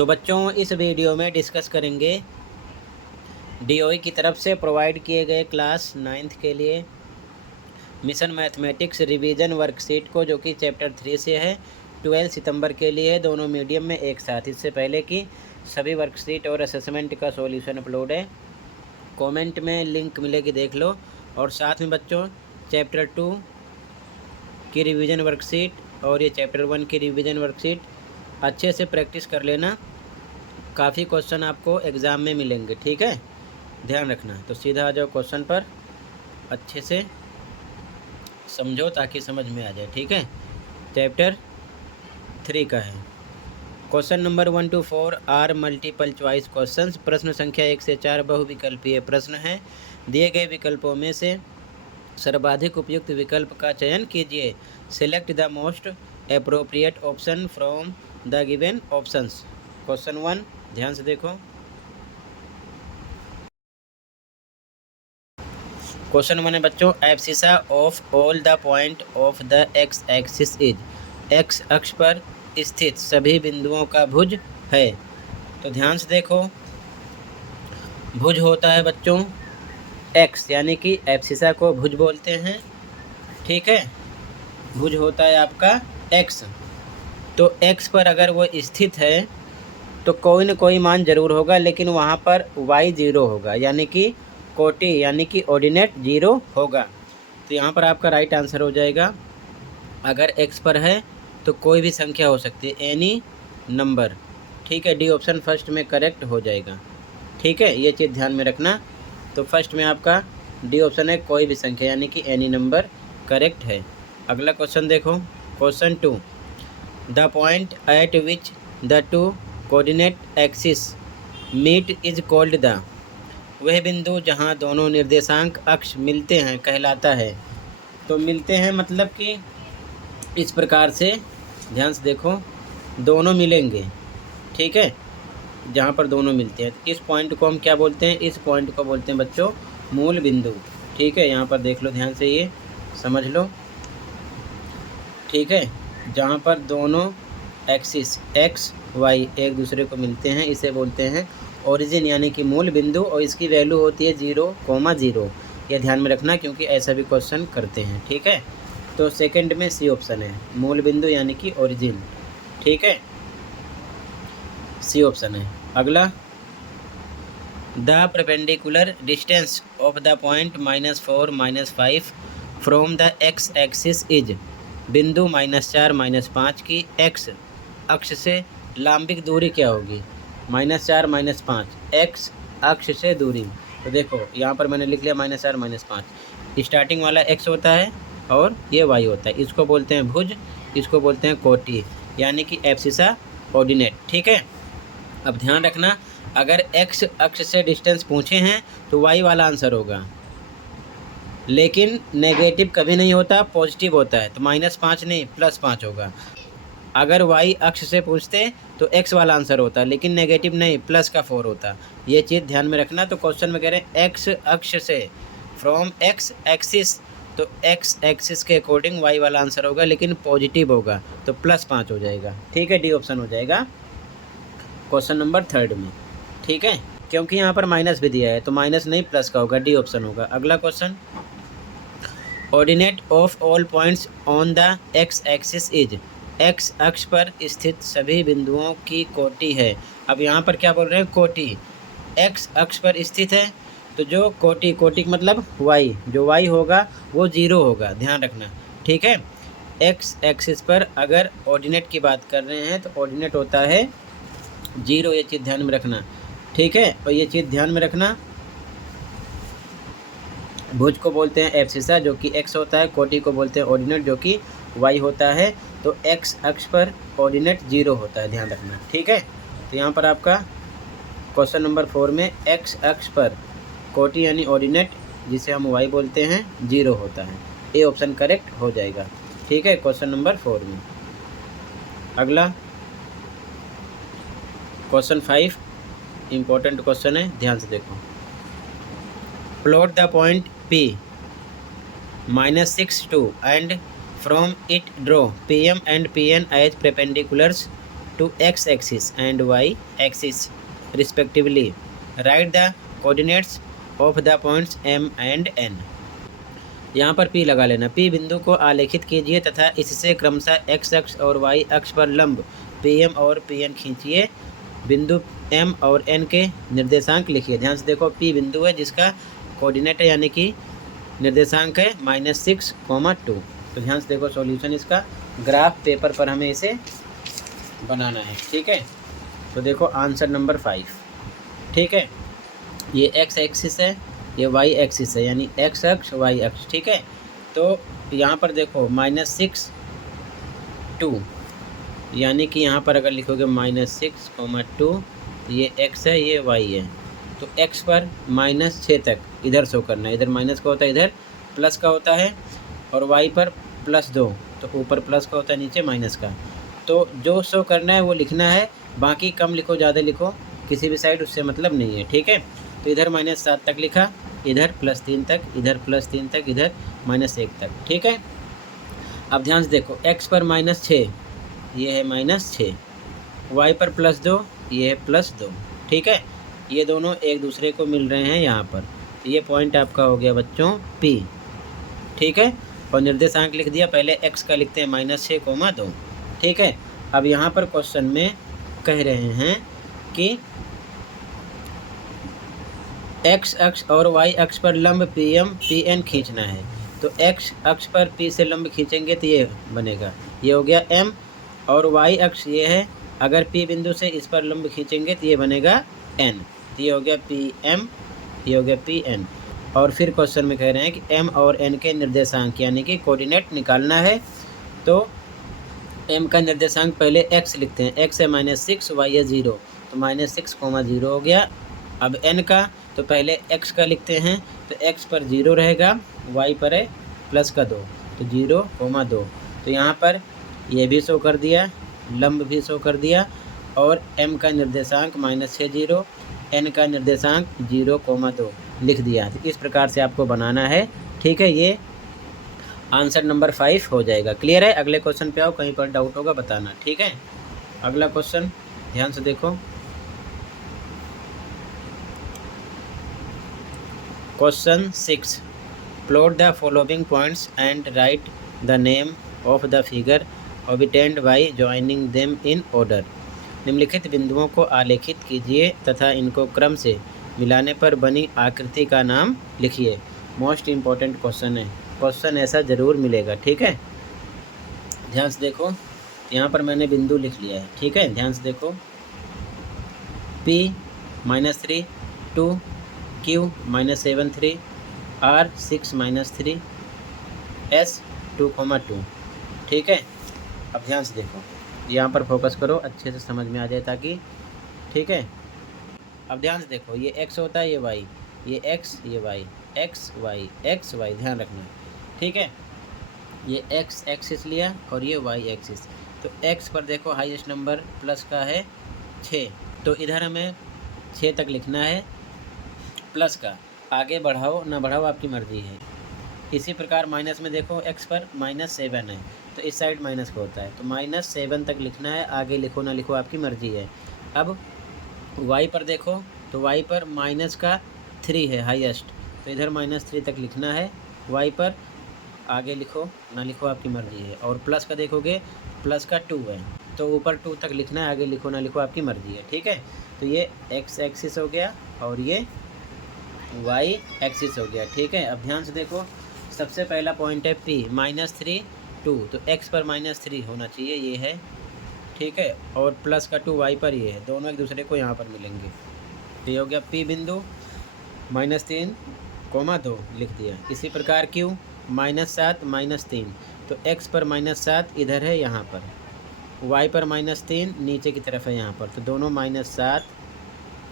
तो बच्चों इस वीडियो में डिस्कस करेंगे डीओई की तरफ से प्रोवाइड किए गए क्लास 9th के लिए मिशन मैथमेटिक्स रिवीजन वर्कशीट को, जो कि चैप्टर 3 से है। 12 सितंबर के लिए दोनों मीडियम में एक साथ। इससे पहले की सभी वर्कशीट और असेसमेंट का सॉल्यूशन अपलोड है, कमेंट में लिंक मिलेगी, देख लो। और साथ में बच्चों चैप्टर 2 की रिवीजन वर्कशीट और ये चैप्टर 1 की रिवीजन वर्कशीट अच्छे से प्रैक्टिस कर लेना। काफ़ी क्वेश्चन आपको एग्ज़ाम में मिलेंगे, ठीक है, ध्यान रखना। तो सीधा आ जाओ क्वेश्चन पर, अच्छे से समझो ताकि समझ में आ जाए, ठीक है। चैप्टर 3 का है। Question number 1 to 4 are multiple choice questions. प्रश्न संख्या 1 से 4 बहुविकल्पीय प्रश्न है। दिए गए विकल्पों में से सर्वाधिक उपयुक्त विकल्प का चयन कीजिए। Select the most appropriate option from the given options. Question 1 ध्यान से देखो। क्वेश्चन 1 है बच्चों, abscissa of all the point of the x axis is. X अक्ष पर स्थित सभी बिंदुओं का भुज है। तो ध्यान से देखो, भुज होता है बच्चों एक्स, यानी कि एब्सिसा को भुज बोलते हैं, ठीक है। भुज होता है आपका एक्स। तो एक्स पर अगर वो स्थित है तो कोई न कोई मान जरूर होगा, लेकिन वहाँ पर वाई 0 होगा, यानी कि कोटि यानी कि ऑर्डिनेट 0 होगा। तो यहाँ पर आपका राइट आंसर हो जाएगा, अगर एक्स पर है तो कोई भी संख्या हो सकती है, एनी नंबर, ठीक है। डी ऑप्शन फर्स्ट में करेक्ट हो जाएगा, ठीक है, ये चीज़ ध्यान में रखना। तो फर्स्ट में आपका डी ऑप्शन है, कोई भी संख्या, यानी कि एनी नंबर करेक्ट है। अगला क्वेश्चन देखो, question 2, the point at which the two coordinate axis meet is called the. वह बिंदु जहां दोनों निर्देशांक अक्ष मिलते हैं कहलाता है। तो मिलते हैं मतलब कि इस प्रकार से, ध्यान से देखो, दोनों मिलेंगे, ठीक है, जहां पर दोनों मिलते हैं इस पॉइंट को हम क्या बोलते हैं, इस पॉइंट को बोलते हैं बच्चों मूल बिंदु, ठीक है। यहाँ पर देख लो ध्यान से, ये समझ लो, ठीक है। जहाँ पर दोनों एक्सिस एक्स वाई एक दूसरे को मिलते हैं, इसे बोलते हैं ओरिजिन, यानी कि मूल बिंदु, और इसकी वैल्यू होती है 0,0। ये ध्यान में रखना क्योंकि ऐसा भी क्वेश्चन करते हैं, ठीक है। तो सेकंड में सी ऑप्शन है, मूल बिंदु यानी कि ओरिजिन, ठीक है, सी ऑप्शन है। अगला, the perpendicular distance of the point -4 -5 from the x axis is. बिंदु -4 -5 की एक्स अक्ष से लंबिक दूरी क्या होगी। -4 -5 एक्स अक्ष से दूरी। तो देखो यहाँ पर मैंने लिख लिया -4 -5, स्टार्टिंग वाला एक्स होता है और ये वाई होता है, इसको बोलते हैं भुज, इसको बोलते हैं कोटि, यानी कि एब्सिसा ऑर्डिनेट, ठीक है। अब ध्यान रखना, अगर एक्स अक्ष से डिस्टेंस पूछे हैं तो वाई वाला आंसर होगा, लेकिन नेगेटिव कभी नहीं होता, पॉजिटिव होता है, तो -5 नहीं +5 होगा। अगर वाई अक्ष से पूछते तो एक्स वाला आंसर होता, लेकिन नेगेटिव नहीं, +4 होता। ये चीज़ ध्यान में रखना। तो क्वेश्चन में कह रहे हैं एक्स अक्ष से, फ्रॉम एक्स एक्सिस, तो एक्स एक्सिस के अकॉर्डिंग वाई वाला आंसर होगा, लेकिन पॉजिटिव होगा, तो +5 हो जाएगा, ठीक है, डी ऑप्शन हो जाएगा क्वेश्चन नंबर 3 में, ठीक है। क्योंकि यहाँ पर माइनस भी दिया है तो माइनस नहीं प्लस का होगा, डी ऑप्शन होगा। अगला question, ordinate of all points on the x axis is. X अक्ष पर स्थित सभी बिंदुओं की कोटि है। अब यहाँ पर क्या बोल रहे हैं, कोटि, एक्स अक्ष पर स्थित है, तो जो कोटि, कोटि मतलब वाई, जो वाई होगा वो 0 होगा, ध्यान रखना, ठीक है। एक्स एक्सिस पर अगर ऑर्डिनेट की बात कर रहे हैं तो ऑर्डिनेट होता है 0, ये चीज़ ध्यान में रखना, ठीक है। और ये चीज़ ध्यान में रखना, भुज को बोलते हैं एब्सिसा जो कि एक्स होता है, कोटि को बोलते हैं ऑर्डिनेट जो कि वाई होता है। तो एक्स अक्ष पर ऑर्डिनेट 0 होता है, ध्यान रखना, ठीक है। तो यहाँ पर आपका क्वेश्चन नंबर 4 में एक्स अक्ष पर कोटि यानी ऑर्डिनेट, जिसे हम वाई बोलते हैं, 0 होता है, ए ऑप्शन करेक्ट हो जाएगा, ठीक है, क्वेश्चन नंबर 4 में। अगला क्वेश्चन 5 इम्पोर्टेंट क्वेश्चन है, ध्यान से देखो। Plot the point P -6 2 and from it draw PM and PN as perpendiculars to x axis and y axis respectively. Write the coordinates of the points M and N. यहाँ पर P लगा लेना। P बिंदु को आलेखित कीजिए तथा इससे क्रमशः x अक्ष और y अक्ष पर लंब PM और PN खींचिए। बिंदु M और N के निर्देशांक लिखिए। ध्यान से देखो, P बिंदु है जिसका कोऑर्डिनेट है यानी कि निर्देशांक है -6,2। तो ध्यान से देखो सॉल्यूशन इसका, ग्राफ पेपर पर हमें इसे बनाना है। ठीक है, तो देखो आंसर नंबर 5। ठीक है, ये x एक्सिस है, ये y एक्सिस है, यानी x अक्ष y अक्ष। ठीक है, तो यहाँ पर देखो -6,2, यानी कि यहाँ पर अगर लिखोगे -6,2, ये x है ये y है, तो x पर -6 तक इधर शो करना है। इधर माइनस का होता है, इधर प्लस का होता है, और y पर +2, तो ऊपर प्लस का होता है, नीचे माइनस का। तो जो शो करना है वो लिखना है, बाकी कम लिखो ज़्यादा लिखो किसी भी साइड, उससे मतलब नहीं है। ठीक है, तो इधर -7 तक लिखा, इधर +3 तक, इधर +3 तक, इधर -1 तक। ठीक है, अब ध्यान से देखो, x पर -6, ये है -6, y पर +2, ये है +2। ठीक है, ये दोनों एक दूसरे को मिल रहे हैं यहाँ पर। ये पॉइंट आपका हो गया बच्चों P। ठीक है, और निर्देशांक लिख दिया। पहले x का लिखते हैं -6,2। ठीक है, अब यहाँ पर क्वेश्चन में कह रहे हैं कि x अक्ष और y अक्ष पर लंब PM PN खींचना है। तो x अक्ष पर P से लंब खींचेंगे तो ये बनेगा, ये हो गया M, और y अक्ष ये है, अगर P बिंदु से इस पर लंब खींचेंगे तो ये बनेगा N। तो ये हो गया PM, ये हो गया PN। और फिर क्वेश्चन में कह रहे हैं कि M और N के निर्देशांक यानी कि कोऑर्डिनेट निकालना है। तो M का निर्देशांक पहले x लिखते हैं, x है -6, y है 0, तो -6,0 हो गया। अब N का तो पहले x का लिखते हैं, तो x पर 0 रहेगा, y पर है +2, तो 0,2। तो यहाँ पर ये भी शो कर दिया, लंब भी शो कर दिया, और M का निर्देशांक -60, N का निर्देशांक 0,2 लिख दिया। तो इस प्रकार से आपको बनाना है। ठीक है, ये आंसर नंबर 5 हो जाएगा। क्लियर है? अगले क्वेश्चन पे आओ, कहीं पर डाउट होगा बताना। ठीक है, अगला क्वेश्चन ध्यान से देखो। Question 6, plot the following points and right the name of the figure obtained by joining them in order. निम्नलिखित बिंदुओं को आलेखित कीजिए तथा इनको क्रम से मिलाने पर बनी आकृति का नाम लिखिए। मोस्ट इम्पॉर्टेंट क्वेश्चन है, क्वेश्चन ऐसा ज़रूर मिलेगा। ठीक है, ध्यान से देखो, यहाँ पर मैंने बिंदु लिख लिया है। ठीक है, ध्यान से देखो, P -3, 2, Q -7, 3, R 6 -3, S 2,2। ठीक है, अब ध्यान से देखो, यहाँ पर फोकस करो, अच्छे से समझ में आ जाए ताकि। ठीक है, अब ध्यान से देखो, ये x होता है, ये y, ये x, ये y, x y x y, ध्यान रखना। ठीक है, ये x एक्सिस लिया और ये y एक्सिस। तो x पर देखो हाईएस्ट नंबर प्लस का है 6, तो इधर हमें 6 तक लिखना है प्लस का। आगे बढ़ाओ ना बढ़ाओ आपकी मर्ज़ी है। इसी प्रकार माइनस में देखो, x पर -7 है, तो इस साइड माइनस का होता है, तो -7 तक लिखना है। आगे लिखो ना लिखो आपकी मर्ज़ी है। अब y पर देखो, तो y पर -3 है हाईएस्ट, तो इधर -3 तक लिखना है। y पर आगे लिखो ना लिखो आपकी मर्ज़ी है। और प्लस का देखोगे, प्लस का 2 है, तो ऊपर 2 तक लिखना है, आगे लिखो ना लिखो आपकी मर्ज़ी है। ठीक है, तो ये x एक्सिस हो गया और ये y एक्सिस हो गया। ठीक है, अब ध्यान से देखो, सबसे पहला पॉइंट है P -3, 2, तो x पर -3 होना चाहिए, ये है। ठीक है, और प्लस का 2 y पर ये है, दोनों एक दूसरे को यहाँ पर मिलेंगे। तो ये हो गया P बिंदु -3,2 लिख दिया। इसी प्रकार Q -7 -3, तो x पर -7 इधर है यहाँ पर, y पर -3 नीचे की तरफ है यहाँ पर, तो दोनों -7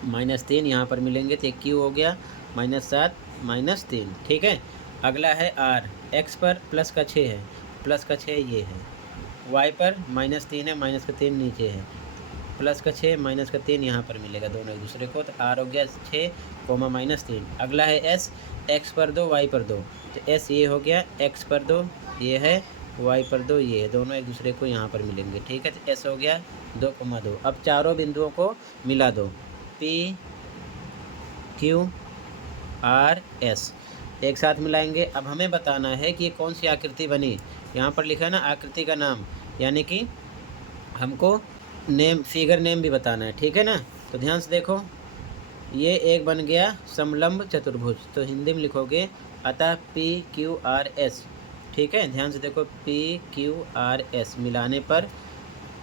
-3 यहाँ पर मिलेंगे, तो Q हो गया -7 -3। ठीक है, अगला है R, x पर प्लस का 6 है, प्लस का 6 ये है, y पर -3 है, -3 नीचे है, प्लस का 6 -3 यहाँ पर मिलेगा दोनों एक दूसरे को, तो R हो गया 6, -3। अगला है S, x पर 2 y पर 2, तो S ये हो गया, x पर 2 ये है, y पर 2 ये है, दोनों एक दूसरे को यहाँ पर मिलेंगे। ठीक है, तो S हो गया 2,2। अब चारों बिंदुओं को मिला दो, P Q R S एक साथ मिलाएंगे। अब हमें बताना है कि ये कौन सी आकृति बनी। यहाँ पर लिखा है ना आकृति का नाम, यानी कि हमको नेम, फिगर नेम भी बताना है, ठीक है ना। तो ध्यान से देखो, ये एक बन गया समलंब चतुर्भुज, तो हिंदी में लिखोगे अतः PQRS, ठीक है। ध्यान से देखो PQRS मिलाने पर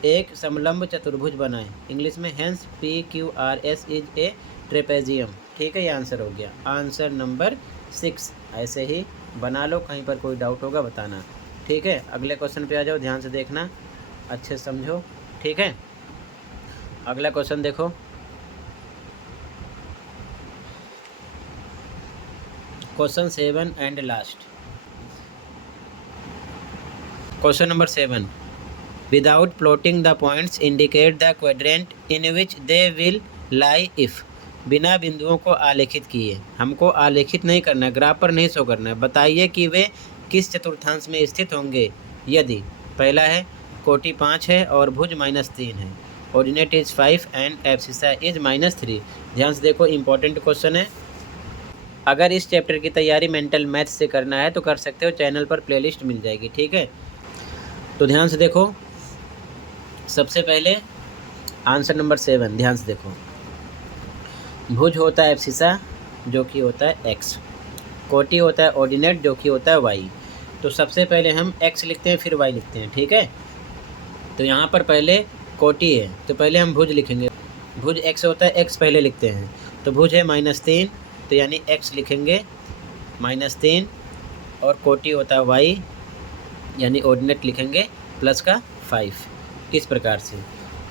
एक समलंब चतुर्भुज बना है, इंग्लिश में hence PQRS is a trapezium, ठीक है। ये आंसर हो गया, आंसर नंबर 6। ऐसे ही बना लो, कहीं पर कोई डाउट होगा बताना, ठीक है। अगले क्वेश्चन पे आ जाओ, ध्यान से देखना, अच्छे से समझो, ठीक है। अगला क्वेश्चन देखो, question 7 and last. Question number 7, without plotting the points indicate the quadrant in which they will lie if. बिना बिंदुओं को आलेखित किए, हमको आलेखित नहीं करना है, ग्राफ पर नहीं शो करना है, बताइए कि वे किस चतुर्थांश में स्थित होंगे यदि। पहला है कोटि 5 है और भुज -3 है, ordinate is 5 and abscissa is -3। ध्यान से देखो, इंपॉर्टेंट क्वेश्चन है। अगर इस चैप्टर की तैयारी मेंटल मैथ से करना है तो कर सकते हो, चैनल पर प्लेलिस्ट मिल जाएगी, ठीक है। तो ध्यान से देखो, सबसे पहले आंसर नंबर 7, ध्यान से देखो, भुज होता है एब्सिसा जो कि होता है x, कोटि होता है ऑर्डिनेट जो कि होता है y। तो सबसे पहले हम x लिखते हैं फिर y लिखते हैं, ठीक है। तो यहाँ पर पहले कोटि है तो पहले हम भुज लिखेंगे, भुज x होता है, x पहले लिखते हैं, तो भुज है -3, तो यानी x लिखेंगे -3, और कोटि होता है y यानी ऑर्डिनेट लिखेंगे प्लस का 5। किस प्रकार से,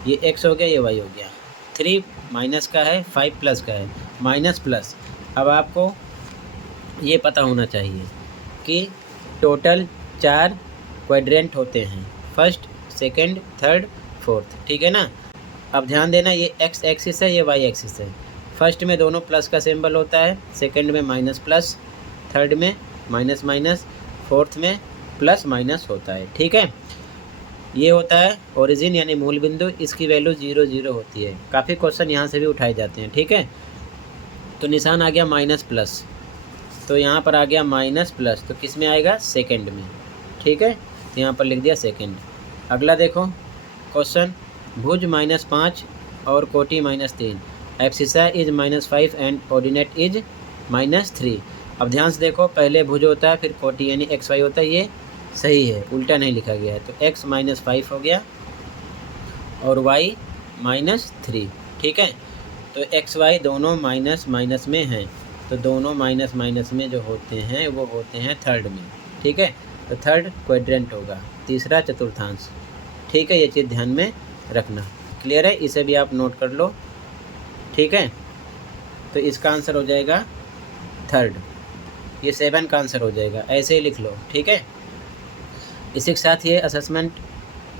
ये x हो गया, ये y हो गया, 3 माइनस का है, 5 प्लस का है, माइनस प्लस। अब आपको ये पता होना चाहिए कि टोटल 4 क्वाड्रेंट होते हैं, फर्स्ट, सेकंड, थर्ड, फोर्थ, ठीक है ना। अब ध्यान देना, ये x एक्सिस है, ये y एक्सिस है। फर्स्ट में दोनों प्लस का सिंबल होता है, सेकंड में माइनस प्लस, थर्ड में माइनस माइनस, फोर्थ में प्लस माइनस होता है, ठीक है। ये होता है ओरिजिन यानी मूल बिंदु, इसकी वैल्यू 0 0 होती है। काफ़ी क्वेश्चन यहाँ से भी उठाए जाते हैं, ठीक है। तो निशान आ गया माइनस प्लस, तो यहाँ पर आ गया माइनस प्लस, तो किस में आएगा, सेकंड में, ठीक है। तो यहाँ पर लिख दिया सेकंड। अगला देखो क्वेश्चन, भुज -5 और कोटि -3, abscissa is -5 and ordinate is -3। अब ध्यान से देखो, पहले भुज होता है फिर कोटि यानी XY होता है, ये सही है, उल्टा नहीं लिखा गया है। तो x -5 हो गया और y -3, ठीक है। तो XY दोनों माइनस माइनस में हैं, तो दोनों माइनस माइनस में जो होते हैं वो होते हैं थर्ड में, ठीक है। तो थर्ड क्वाड्रेंट होगा, तीसरा चतुर्थांश, ठीक है। ये चीज़ ध्यान में रखना, क्लियर है, इसे भी आप नोट कर लो, ठीक है। तो इसका आंसर हो जाएगा थर्ड, ये 7 का आंसर हो जाएगा, ऐसे ही लिख लो, ठीक है। इसी के साथ ये असेसमेंट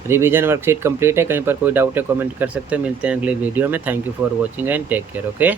रिवीजन वर्कशीट कंप्लीट है। कहीं पर कोई डाउट है कमेंट कर सकते हो। मिलते हैं अगले वीडियो में। Thank you for watching and take care, okay.